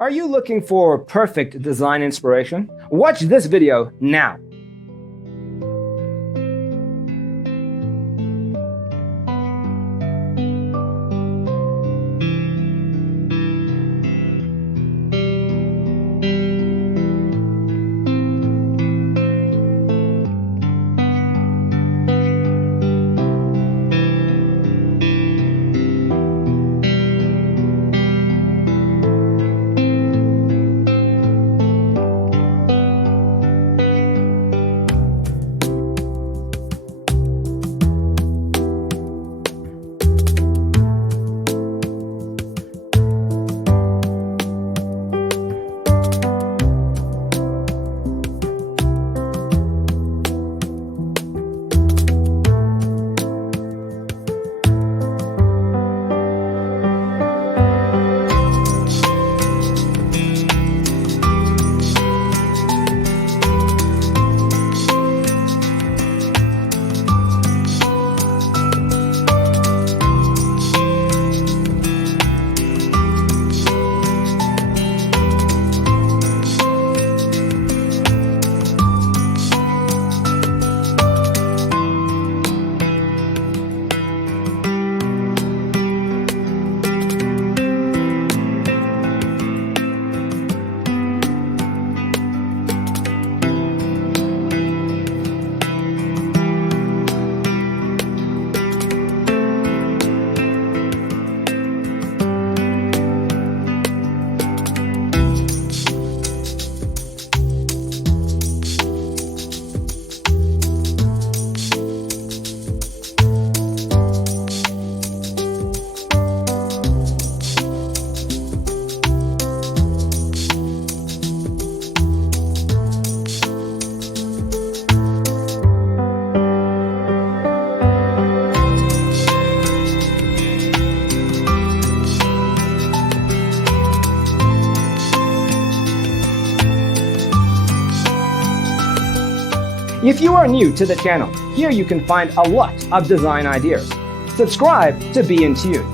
Are you looking for perfect design inspiration? Watch this video now. If you are new to the channel, here you can find a lot of design ideas. Subscribe to be in tune.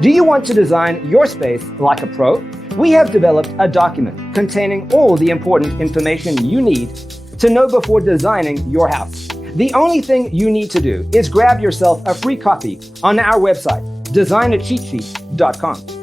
Do you want to design your space like a pro? We have developed a document containing all the important information you need to know before designing your house. The only thing you need to do is grab yourself a free copy on our website, designercheatsheet.com.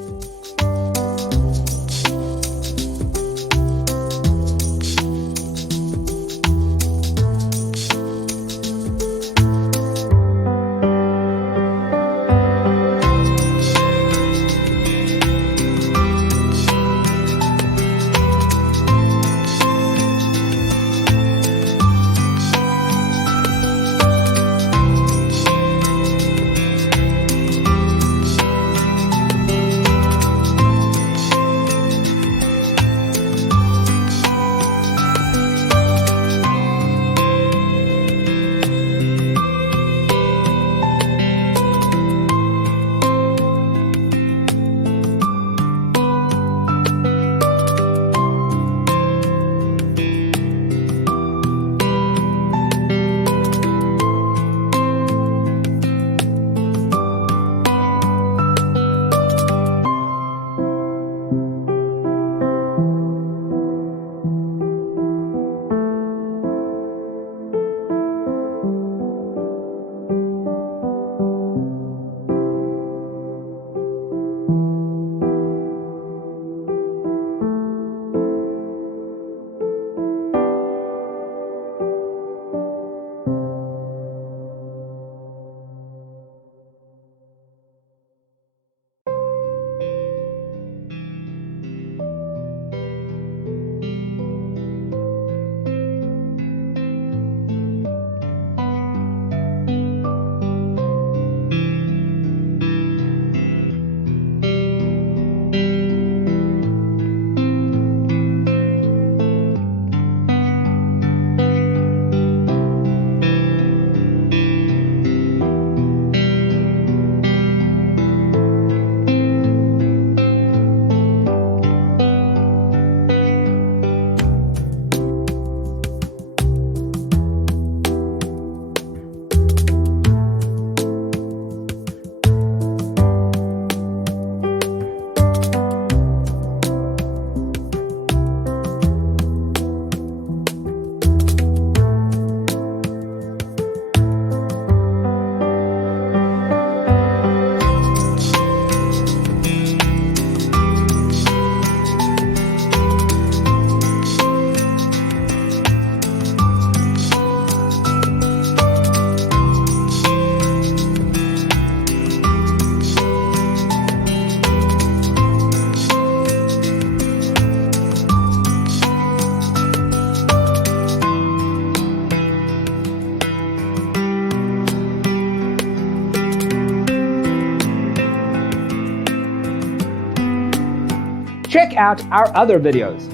Check out our other videos.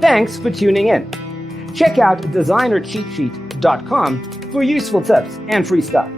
Thanks for tuning in. Check out designercheatsheet.com for useful tips and free stuff.